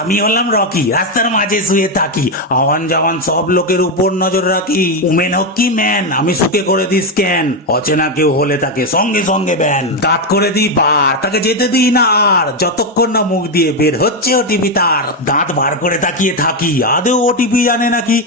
আমি হলাম রকি, রাস্তার মাঝে শুয়ে থাকি, আওয়ান জাওয়ান সব লোকের উপর নজর রাখি। উমেন হোক কি ম্যান, আমি সুখে করে দিই স্ক্যান, অচেনা কেউ হলে তাকে সঙ্গে সঙ্গে ব্যান। দাঁত করে দিই বার, তাকে যেতে দিই না আর, যতক্ষণ না মুখ দিয়ে বের হচ্ছে ওটিপি তার। দাঁত বার করে তাকিয়ে থাকি, আদৌ ওটিপি জানে নাকি।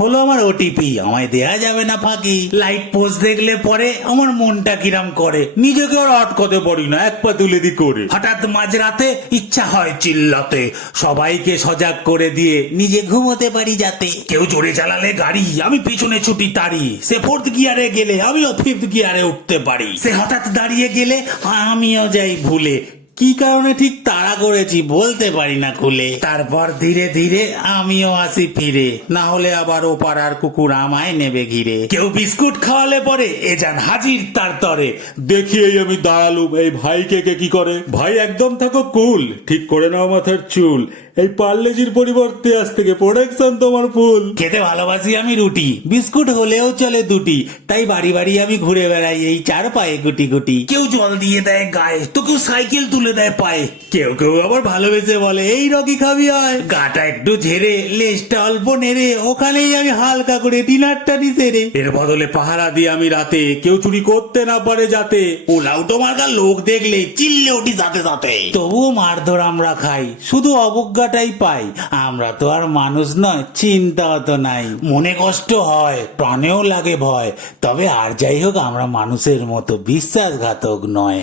হলো আমার ওটিপি, আমায় দেয়া যাবে না ফাঁকি। লাইট পোস্ট দেখলে পরে আমার মনটা কিরাম করে, নিজেকে আর আটকাতে পারি না, এক পা তুলে দি করে। হঠাৎ মাঝরাতে ইচ্ছা হয় চিল্লাতে, সবাইকে সজাগ করে দিয়ে নিজে ঘুমোতে পারি যাতে। কেউ জোরে চালালে গাড়ি, আমি পিছনে ছুটি তাড়ি, সে ফোর্থ গিয়ারে গেলে আমিও ফিফথ গিয়ারে উঠতে পারি। সে হঠাৎ দাঁড়িয়ে গেলে আমিও যাই ভুলে, কি কারণে ঠিক তাড়া করেছি বলতে পারি না খুলে। তারপর ধীরে ধীরে আমিও আসি ফিরে, না হলে আবার ও পাড়ার কুকুর আমায় নেবে ঘিরে। কেউ বিস্কুট খাওয়ালে পরে এ যান হাজির তার তরে, দেখি এই আমি দাঁড়ালুম, এই ভাইকে কে কি করে। ভাই একদম থাকো কুল, ঠিক করে নাও মাথার চুল, এই পার্লেজির পরিবর্তে আজ থেকে প্রোডাকশন তোমার ফুল। খেতে ভালোবাসি আমি রুটি, বিস্কুট হলেও চলে দুটি, তাই বাড়ি বাড়ি আমি ঘুরে বেড়াই এই চার পায়ে গুটি গুটি। কেউ জল দিয়ে দেয় গায়ে, তো কেউ সাইকেল তুলে দেয় পায়ে, কেউ কেউ আবার ভালোবেসে বলে এই রকি খাবি আয়। গাটা একটু ঝেড়ে লেজটা অল্প নেড়ে ওখানেই আমি হালকা করে ডিনারটা নি সেরে। এর বদলে পাহারা দিই আমি রাতে, কেউ চুরি করতে না পারে যাতে। ওলাউটো মার্কা লোক দেখলে চিল্লে উঠি সাথে সাথে, তবুও মারধর আমরা খাই, শুধু অবজ্ঞাটাই পাই। আমরা তো আর মানুষ নয়, চিন্তা তো নাই, মনে কষ্ট হয়, প্রাণেও লাগে ভয়, তবে আর যাই হোক আমরা মানুষের মতো বিশ্বাসঘাতক নয়।